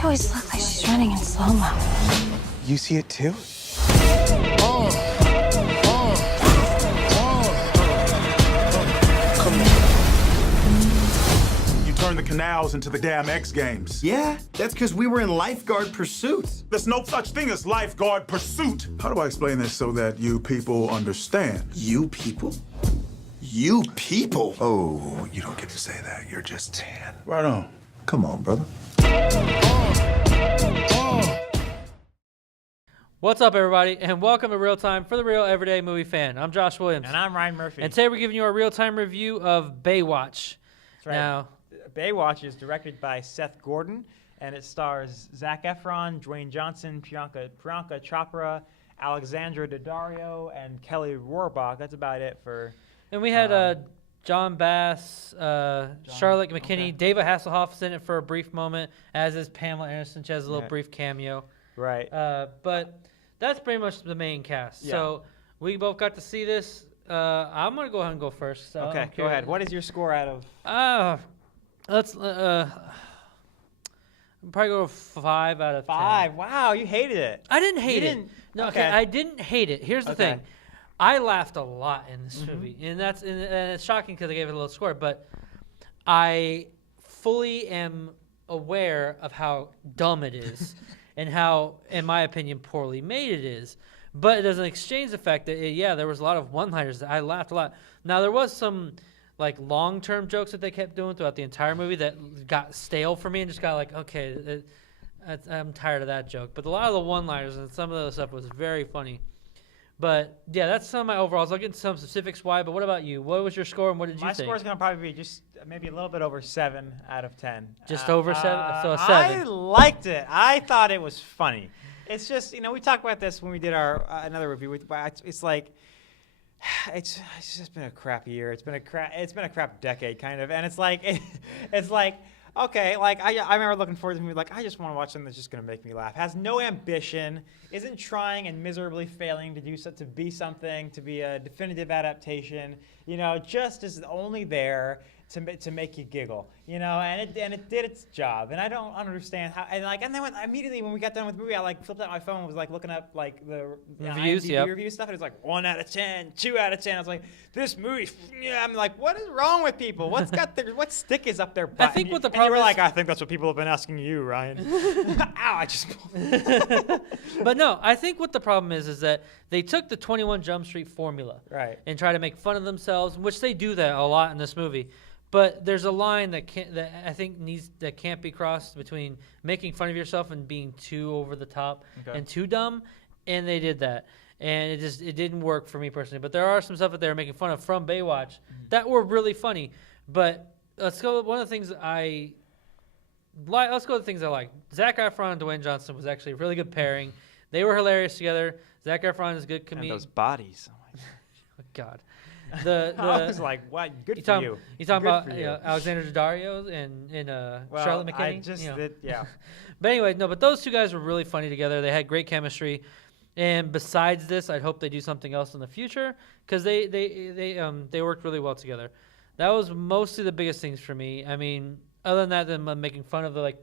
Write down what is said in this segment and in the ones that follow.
She always looks like she's running in slow-mo. You see it too? You turned the canals into the damn X Games. Yeah, that's because we were in lifeguard pursuit. There's no such thing as lifeguard pursuit. How do I explain this so that you people understand? You people? You people? Oh, you don't get to say that. You're just tan. Right on. Come on, brother. What's up, everybody, and welcome to Real Time for the Real Everyday Movie Fan. I'm Josh Williams. And I'm Ryan Murphy. And today we're giving you our real-time review of Baywatch. That's right. Now, Baywatch is directed by Seth Gordon, and it stars Zac Efron, Dwayne Johnson, Priyanka Chopra, Alexandra Daddario, and Kelly Rohrbach. That's about it for... And we had Jon Bass, Charlotte McKinney, okay. David Hasselhoff's in it for a brief moment, as is Pamela Anderson. She has a little brief cameo. Right. But that's pretty much the main cast. Yeah. So we both got to see this. I'm going to go ahead and go first. So Okay, go ahead. What is your score out of... Let's probably go 5 out of 10. 5? Wow, you hated it. I didn't hate it. didn't- No, okay. I didn't hate it. Here's the Okay. thing. I laughed a lot in this movie, and it's shocking because I gave it a low score. But I fully am aware of how dumb it is, and how, in my opinion, poorly made it is. But it doesn't exchange the fact that there was a lot of one-liners that I laughed a lot. Now there was some like long-term jokes that they kept doing throughout the entire movie that got stale for me and just got like, okay, I'm tired of that joke. But a lot of the one-liners and some of the other stuff was very funny. But yeah, that's some of my overalls. I'll get into some specifics why. But what about you? What was your score and what did you My think? score is going to probably be just maybe a little bit over 7 out of 10. Just over 7? So a 7. I liked it. I thought it was funny. It's just, we talked about this when we did our another review. It's like, it's just been a crap year. It's been a crap decade, kind of. And it's like, okay, like I remember looking forward to the movie. Like I just want to watch something that's just gonna make me laugh. Has no ambition. Isn't trying and miserably failing to be something, to be a definitive adaptation. Just is only there to make you giggle. And it did its job. And I don't understand how. And then immediately when we got done with the movie, I flipped out my phone and was looking up the reviews, IMDb review stuff. And it was like 1 out of 10, 2 out of 10. I was like, this movie. Yeah, I'm like, what is wrong with people? What stick is up their butt? I think what the and problem you were is, like, I think that's what people have been asking you, Ryan. Ow! I just. But no, I think what the problem is that they took the 21 Jump Street formula, Right. and try to make fun of themselves, which they do that a lot in this movie. But there's a line that can't be crossed between making fun of yourself and being too over the top and too dumb, and they did that, and it didn't work for me personally. But there are some stuff that they were making fun of from Baywatch that were really funny. But let's go. One of the things I like. Let's go with the things I like. Zac Efron and Dwayne Johnson was actually a really good pairing. They were hilarious together. Zac Efron is a good comedian. And those bodies. Oh, God. I was like, what? Good for you. You talking Good about for you. Alexandra Daddario and Well, Charlotte McKinney? I just did, yeah. But anyway, no. But those two guys were really funny together. They had great chemistry. And besides this, I'd hope they do something else in the future because they worked really well together. That was mostly the biggest things for me. I mean, other than that, them making fun of the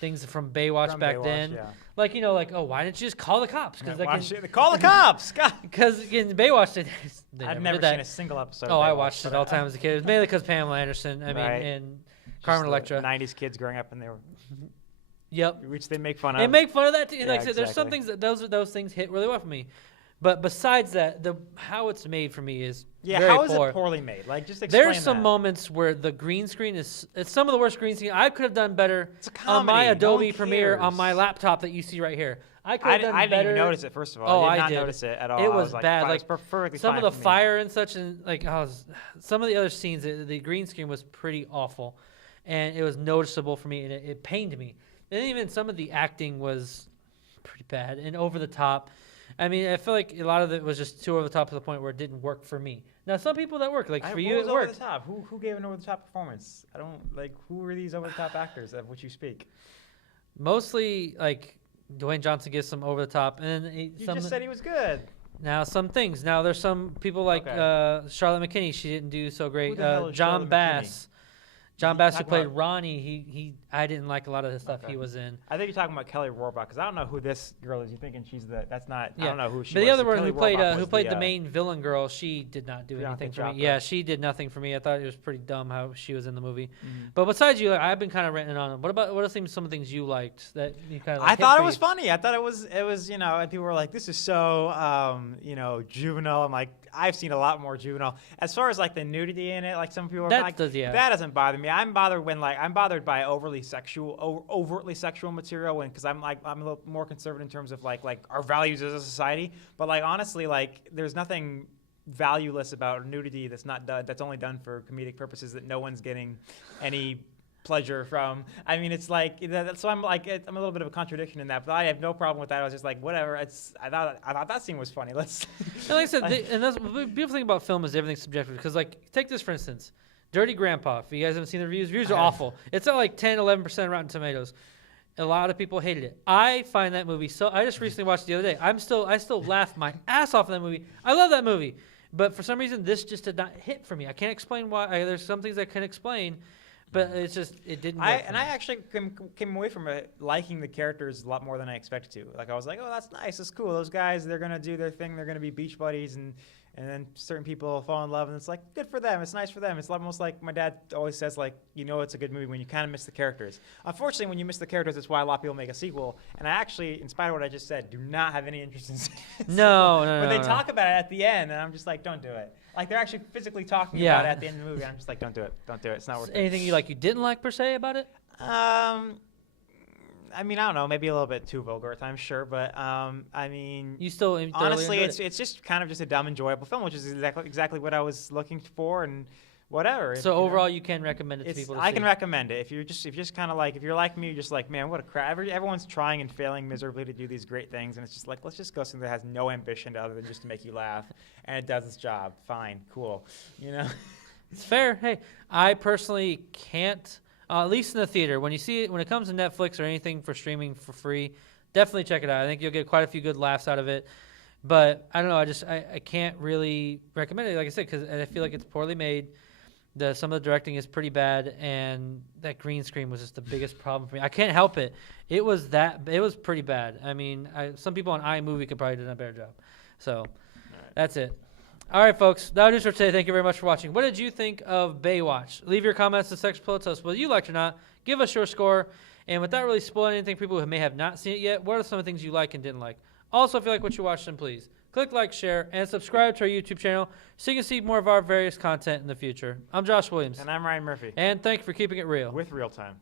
things from Baywatch back then. Yeah. Oh, why didn't you just call the cops? Call the cops. Because in Baywatch, they I've never never did that. seen a single episode. Oh, of I Baywatch, watched it but all the time as a kid. It was mainly because Pamela Anderson. I mean, Right. and Just Carmen the Electra. 90s kids growing up, and Yep. which they make fun of. They make fun of that too. Yeah, Like I said, there's some exactly. things that those things hit really well for me. But besides that, how it's made for me is Yeah, very how is poor. it poorly made? Like, just explain There's some that. moments where the green screen it's some of the worst green screen. I could have done better It's a on my comedy. Adobe No one Premiere on cares. my laptop that you see right here. I could I have done didn't better. even notice it, first of all. Oh, I did not did. notice it at all. It I was like, bad. fine. Like It was perfectly some fine of the for me. fire and such, and some of the other scenes, the green screen was pretty awful, and it was noticeable for me, and it pained me. And even some of the acting was pretty bad and over the top. I mean, I feel like a lot of it was just too over the top to the point where it didn't work for me. Now, some people that work, like for you, what was it over worked. the top? Who gave an over the top performance? I don't who were these over the top actors of which you speak? Mostly like Dwayne Johnson gives some over the top, and then You just said he was good. now some things. Now there's some people like Okay. Charlotte McKinney. She didn't do so great. Who the hell is Jon Charlotte Bass. Jon Bass, who talking played about- Ronnie, I didn't like a lot of the stuff Okay. he was in. I think you're talking about Kelly Rohrbach because I don't know who this girl is. You're thinking she's that's not. I Yeah. don't know who she But was. the other So one Kelly who played Rohrbach was the main villain girl, she did not do Priyanka anything for Chopra. me. Yeah, she did nothing for me. I thought it was pretty dumb how she was in the movie. Mm-hmm. But besides you, I've been kind of ranting on. What are some things you liked that you kind of? I thought it was funny. I thought it was and people were like, "This is so juvenile." I'm like, I've seen a lot more juvenile. As far as like the nudity in it, like some people are like, that doesn't bother me. I'm bothered by overtly overtly sexual material because I'm a little more conservative in terms of like our values as a society. But like honestly, like there's nothing valueless about nudity that's only done for comedic purposes that no one's getting any pleasure from. I mean, it's like so I'm a little bit of a contradiction in that, but I have no problem with that. I was just like, whatever. I thought that scene was funny. Let's. And like I said, and that's the beautiful thing about film is everything's subjective. Because like take this for instance, Dirty Grandpa. If you guys haven't seen the reviews are awful. It's at like 10-11% Rotten Tomatoes. A lot of people hated it. I find that movie so. I just recently watched it the other day. I still laugh my ass off at that movie. I love that movie, but for some reason this just did not hit for me. I can't explain why. There's some things I can explain. But it didn't work. I actually came away from it liking the characters a lot more than I expected to. Like I was like, oh, that's nice, that's cool. Those guys, they're gonna do their thing. They're gonna be beach buddies, and then certain people fall in love, and it's like good for them. It's nice for them. It's almost like my dad always says, like it's a good movie when you kind of miss the characters. Unfortunately, when you miss the characters, that's why a lot of people make a sequel. And I actually, in spite of what I just said, do not have any interest in seeing it. No. But they talk about it at the end, and I'm just like, don't do it. Like they're actually physically talking about it at the end of the movie. And I'm just like, don't do it. Don't do it. It's not worth it. Anything you didn't like per se about it? I mean, I don't know, maybe a little bit too vulgar at times, sure, but I mean, you still honestly, it's just kind of just a dumb, enjoyable film, which is exactly what I was looking for, and whatever. So overall, you can recommend it to people. I can recommend it if you're just kind of like, if you're like me, you're just like, man, what a crap. Everyone's trying and failing miserably to do these great things, and it's just like, let's just go something that has no ambition other than just to make you laugh, and it does its job. Fine, cool, It's fair. Hey, I personally can't. At least in the theater, when it comes to Netflix or anything for streaming for free, definitely check it out. I think you'll get quite a few good laughs out of it. But I don't know. I can't really recommend it, like I said, because I feel like it's poorly made. Some of the directing is pretty bad, and that green screen was just the biggest problem for me. I can't help it. It was pretty bad. I mean, some people on iMovie could probably do a better job. So that's it. All right, folks. That'll do it for today. Thank you very much for watching. What did you think of Baywatch? Leave your comments in the section below. Tell us whether you liked it or not. Give us your score. And without really spoiling anything, people who may have not seen it yet, what are some of the things you like and didn't like? Also, if you like what you watched, then please click like, share, and subscribe to our YouTube channel so you can see more of our various content in the future. I'm Josh Williams. And I'm Ryan Murphy. And thank you for keeping it real. With ReelTime.